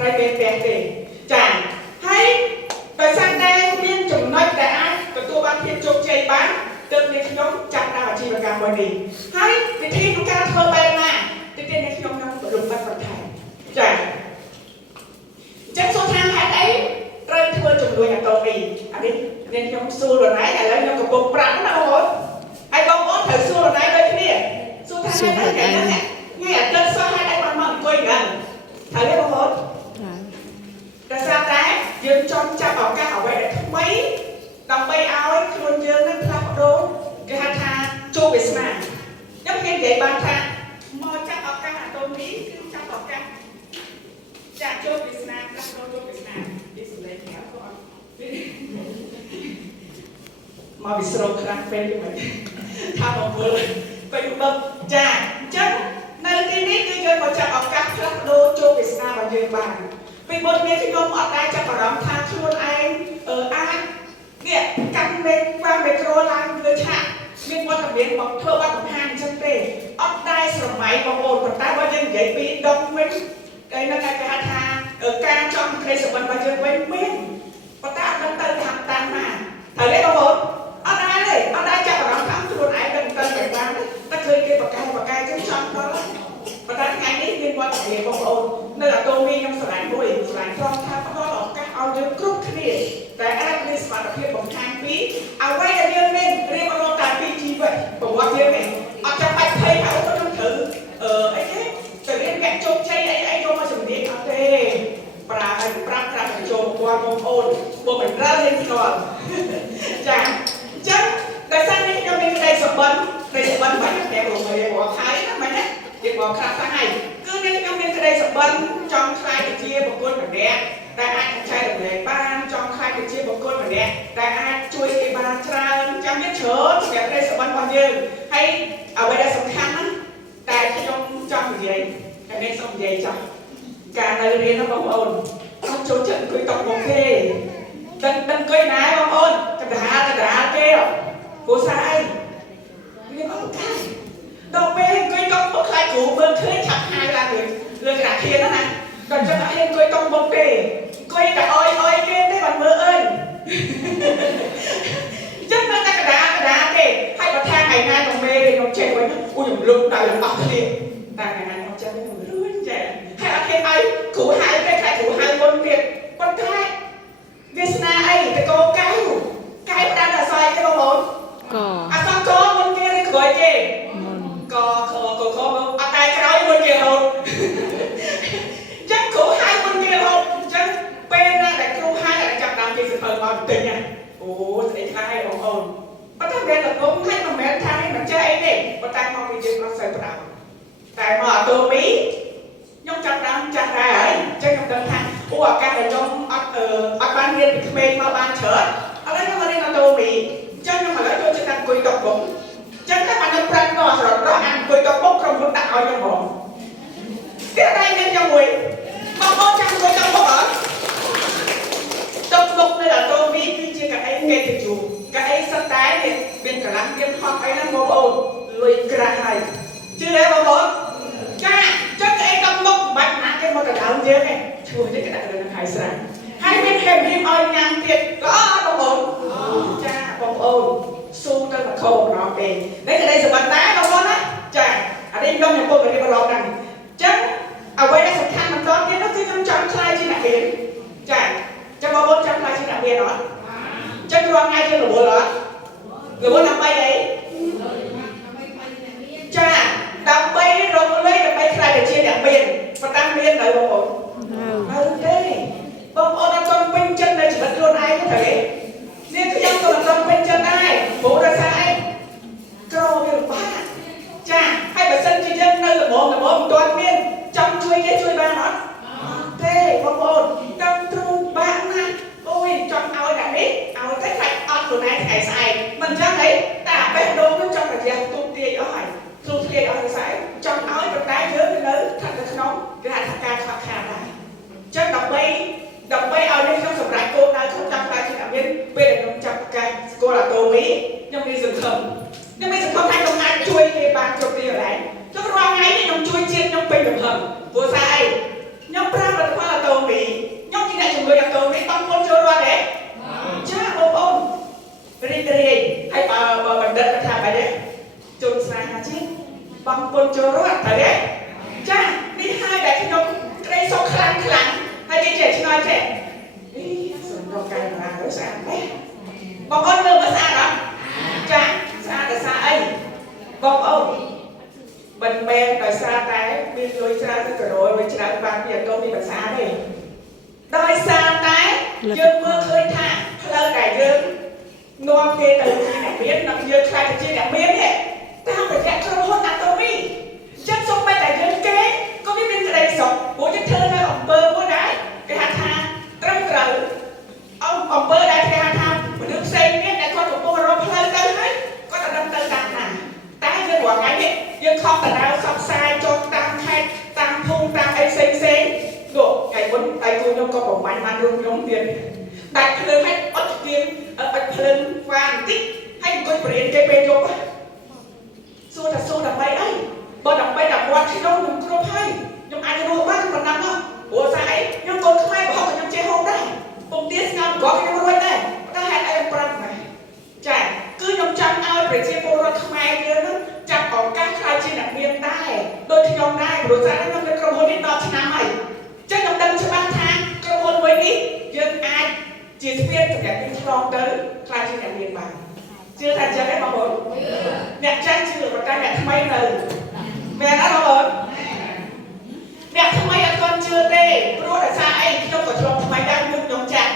ត្រីពេលពេលទេចាហើយដោយសារតែមានចំណុចដែលអាចទទួលបានភាពជោគជ័យបានទើបអ្នកខ្ញុំចាប់ផ្ដើមអាជីវកម្មមួយនេះហើយវិធីក្នុងការធ្វើបែបណាទីទៀតអ្នកខ្ញុំនឹងលំបាត់បន្ថែមចាអញ្ចឹងសូមថាហេតុអីត្រូវធ្វើជំនួយអាតូមីអានេះអ្នកខ្ញុំសួរខ្លួនឯងឥឡូវខ្ញុំកំពុងប្រាប់ណាបងប្អូនហើយបងប្អូនត្រូវសួរខ្លួនឯងដូចគ្នាសួរថាហេតុអីថ្ងៃអាទិត្យសោះហេតុអីបានមកអង្គុយហ្នឹងត្រូវទេបងប្អូនដោយសារតែយើងចង់ចាប់ឱកាសអ្វីដែលថ្មីដើម្បីឲ្យខ្លួនយើងនឹងផ្លាស់ប្ដូរគេហៅថាជួបវាសនាខ្ញុំនិយាយបានថាមកចាប់ឱកាសអាតូមីគឺចាប់ឱកាសចាជួបវាសនាផ្លាស់ប្ដូរជួបវាសនានេះសម្លេងហៅគាត់មកវិស្រោខ្លាំងពេកមិនថាមកមើលពេញបឹកចាអញ្ចឹងនៅទីនេះគឺយើងមកចាប់ឱកាសផ្លាស់ប្ដូរជួបវាសនារបស់យើងបានពីមុននេះខ្ញុំអត់ដែរចាប់អារម្មណ៍ថាខ្លួនឯងអាចនេះកាន់មេក្រូឡើងលើឆាកមានវត្តមានមកធ្វើបទបង្ហាញអញ្ចឹងទេអត់ដែរស្រមៃបងប្អូនប៉ុន្តែបើយើងនិយាយពីដុំវិញគេនឹងគេហៅថាការចំក្តីសុបិនរបស់យើងវិញមានប៉ុន្តែអត់ដឹងទៅតាមណាត្រូវទេបងប្អូនអត់ដែរចាប់អារម្មណ៍ថាខ្លួនឯងដឹងទៅតែបានតែឃើញគេបកកាយចឹងចង់ដល់ប៉ុន្តែថ្ងៃនេះមានវត្តមានបងប្អូននៅអាតូមីខ្ញុំស្រឡាញ់មួយស្រឡាញ់ត្រង់ថាផ្ដល់ឱកាសឲ្យយើងគ្រប់គ្នាតែអាចមានសមត្ថភាពបង្ហាញពីអ្វីដែលយើងមានរៀបរាប់តាពីជីវិតប្រវត្តិយើងអត់ចាំបាច់ភ័យហើយក៏នឹងត្រូវអីគេទៅរៀនវគ្គជោគជ័យអីយកមកជំនាញអត់ទេប្រើត្រាប់បញ្ចូលព័ន្ធបងប្អូនពួកមិនត្រូវទេស្គាល់ចាអញ្ចឹងដោយសារនេះខ្ញុំមានក្តីសុបិនបាញ់តែបងមើលរាល់ខែណាមិនណាយើងមកខ្លះថ្ងៃគឺខ្ញុំមានក្តីសុបិនចង់ខ្លាយទៅជាបុគ្គលម្នាក់ដែលអាចចែករំលែកបានចង់ខ្លាយទៅជាបុគ្គលម្នាក់ដែលអាចជួយគេបានច្រើនចាំមានច្រើនសម្រាប់ក្តីសុបិនរបស់យើងហើយអ្វីដែលសំខាន់ណាតែខ្ញុំចង់និយាយតែនេះសូមនិយាយចោះការនៅរៀនណាបងប្អូនអត់ចូលចិត្តអង្គុយតក់មុខទេដឹងអង្គុយណាបងប្អូនកណ្ដាលគេព្រោះស្អីមានអង្ការដល់ពេលអង្គុយតក់មុខខ្លាចគ្រូមើលឃើញឆាប់ហាយឡើងលើក្រាធៀនណាដល់ចឹងអត់ហ៊ានអង្គុយតក់មុខទេអង្គុយតែអយគេទេបានមើលអើយចឹងនៅតែកណ្ដាលទេហើយបើថាថ្ងៃណាទៅមេខ្ញុំចេះវិញអូខ្ញុំលុបដៅអស់គ្នាតែថ្ងៃណាខ្ញុំចេះខ្ញុំរួចចេះហើយអត់ហ៊ានឲ្យគ្រូហៅទេខ្លាចគ្រូហៅមុនទៀតប៉ុន្តែវាសនាអីតកោកៅផ្ដាំអស័យទេបងប្អូនកអសកមុនគេឬក្រោយគេកអត់តែក្រោយមុនគេរហូតចឹងគ្រូហៅមុនគេរហូតចឹងពេលណាដែលគ្រូហៅតែចាប់តាមគេសភៅមកទិញអូស្អីខ្លះឯងបងប្អូនប៉ុន្តែវាល្ងងហើយមិនមែនថាមិនចេះអីទេប៉ុន្តែមកពីយើងអត់សូវផ្ដោតតែមកអាតូមីខ្ញុំចាប់តាមចាស់ដែរហើយចឹងខ្ញុំដឹងថាអូឱកាសដែលខ្ញុំអត់បានរៀនពីក្មេងមកបានច្រើនឥឡូវខ្ញុំមករៀនអាតូមីចឹងខ្ញុំឥឡូវចូលចិត្តអង្គុយតុកបុកចឹងតែបានខ្ញុំប្រាប់ដល់ស្រត់ដល់អង្គុយតុកបុកក្រុមហ៊ុនដាក់ឲ្យខ្ញុំហ្មងគេតែមានខ្ញុំមួយបងប្អូនចាំអង្គុយតុកបុកអត់តុកបុកនៅអាតូមីគឺជាកៅអីគេទៅជួកៅអីសត្វតែមានកន្លះមានហត់អីហ្នឹងបងប្អូនលុយក្រាស់ហើយជឿទេបងប្អូនចាចឹងកៅអីតុកបុកមិនបាច់ណាគេមកកណ្ដាលយើងទេឈ្មោះនេះកណ្ដាលនឹងហើយស្រាហើយមានហេមឲ្យញ៉ាំទៀតល្អបងប្អូនចាបងប្អូនស៊ូទៅមកខោម្ដងទេនេះក្តីសុបិនដែរបងប្អូនណាចាអានេះខ្ញុំពុករៀបរាប់ហ្នឹងចឹងអ្វីដែលសំខាន់បន្តទៀតនោះគឺខ្ញុំចង់ខ្លាយជាអ្នករៀនចាចាំបងប្អូនចង់ខ្លាយជាអ្នករៀនអត់ចឹងរាល់ថ្ងៃយើងរវល់អត់រវល់ដើម្បីអីចាដើម្បីរកលុយដើម្បីខ្លាយទៅជាអ្នកមានប៉ុន្តែមាននៅបងប្អូននៅទេបងប្អូនអត់ទាន់ពេញចិត្តនៅជីវិតខ្លួនឯងទេនេះខ្ញុំក៏អត់ទាន់ពេញចិត្តដែរព្រោះដោយសារអីក្រវាលំបាកចាហើយបើសិនជាយើងនៅល្មមមិនទាន់មានចង់ជួយគេជួយបានអត់ទេបងប្អូនតាមទ្រូងបាក់ណាស់អូយចង់ឲ្យអ្នកនេះឲ្យតែខ្លាចអត់ខ្លួនឯងថ្ងៃស្អែកមិនចឹងអីតែអាបេះដូងនោះចង់តែរះទូទាយអស់ហើយទូទាយអស់ស្អែកចង់ឲ្យប៉ុន្តែយើងនៅស្ថិតនៅក្នុងគេហៅថាការខ្វះខាតដែរចឹងដើម្បីឲ្យនេះខ្ញុំសម្រេចគោលដៅខ្ញុំចង់ខ្លាចជាអ្នកមានពេលដែលខ្ញុំចាប់ការស្គាល់អាតូមីខ្ញុំមានសង្ឃឹមថាខ្ញុំអាចជួយគេបានគ្រប់ទីកន្លែងចុះរាល់ថ្ងៃនេះខ្ញុំជួយជាតិខ្ញុំពេញទំហឹងព្រោះសារអីខ្ញុំប្រើផលិតផលអាតូមី គុណចូលរត់តែទេចានេះហើយដែលខ្ញុំក្តីសុខខ្លាំងហើយគេចេះឆ្ងល់ចេះសូមដល់កាយណាទៅស្អាតទេបងអូនមើលស្អាតអត់ចាស្អាតដោយសារអីបងអូនមិនមែនដោយសារតែមានលុយច្រើនទៅក្រោយលុយច្រើនបានពីអត់មានភាសាទេដោយសារតែយើងមើលឃើញថាផ្លូវដែលយើងនាំគេទៅជាអ្នកមាននិងយើងខ្លាចទៅជាអ្នកមានទេតាមរយៈក្រុមហ៊ុនអាតូមីចឹងសូម្បីតែយើងគេក៏មានក្តីសុខព្រោះយើងធ្វើនៅអំពើមួយដែរគេហៅថាត្រឹមត្រូវអំពើដែលគេហៅថាមនុស្សផ្សេងទៀតដែលគាត់កំពុងរកផ្លូវទៅហើយគាត់អត់ដឹងទៅតាមណាតែយើងរាល់ថ្ងៃនេះយើងខំដណ្ដើមសផ្សាយចុះតាមខេត្តតាមភូមិតាមអីផ្សេងនោះថ្ងៃមុនដៃគូខ្ញុំក៏ប្រមាញ់បានរួមខ្ញុំទៀតដាច់ភ្លើងឲ្យអត់ទៀងអត់ភ្លើងវ៉ាបន្តិចហើយអង្គុយបរិញ្ញាគេពេលយប់សួរថាសួរដើម្បីអីបើដើម្បីតែវត្តខ្ញុំគ្រប់ហើយខ្ញុំអាចរស់បានប៉ុណ្ណឹងព្រោះថាអីខ្ញុំកូនខ្មែរប្រហុកខ្ញុំចេះហូបដែរពុំទៀតស្ងោរក៏ខ្ញុំរួចដែរតែហេតុអីប្រាប់ហ្នឹងចាគឺខ្ញុំចង់ឲ្យប្រជាពលរដ្ឋខ្មែរយើងហ្នឹងចាប់ឱកាសខ្លាចជាអ្នកមានដែរដូចខ្ញុំដែរព្រោះថាខ្ញុំនៅក្រុមហ៊ុននេះ10ឆ្នាំហើយចឹងខ្ញុំដឹងច្បាស់ថាក្រុមហ៊ុនមួយនេះយើងអាចជាស្ពានសម្រាប់យើងឆ្លងទៅខ្លាចជាអ្នកមានបានជឿថាចឹងទេបងប្អូនអ្នកចាស់ជឿប៉ុន្តែអ្នកថ្មីនៅមែនអត់បងប្អូនអ្នកថ្មីអត់ទាន់ជឿទេព្រោះដោយសារអីខ្ញុំក៏ឆ្លងថ្មីដែរខ្ញុំចាស់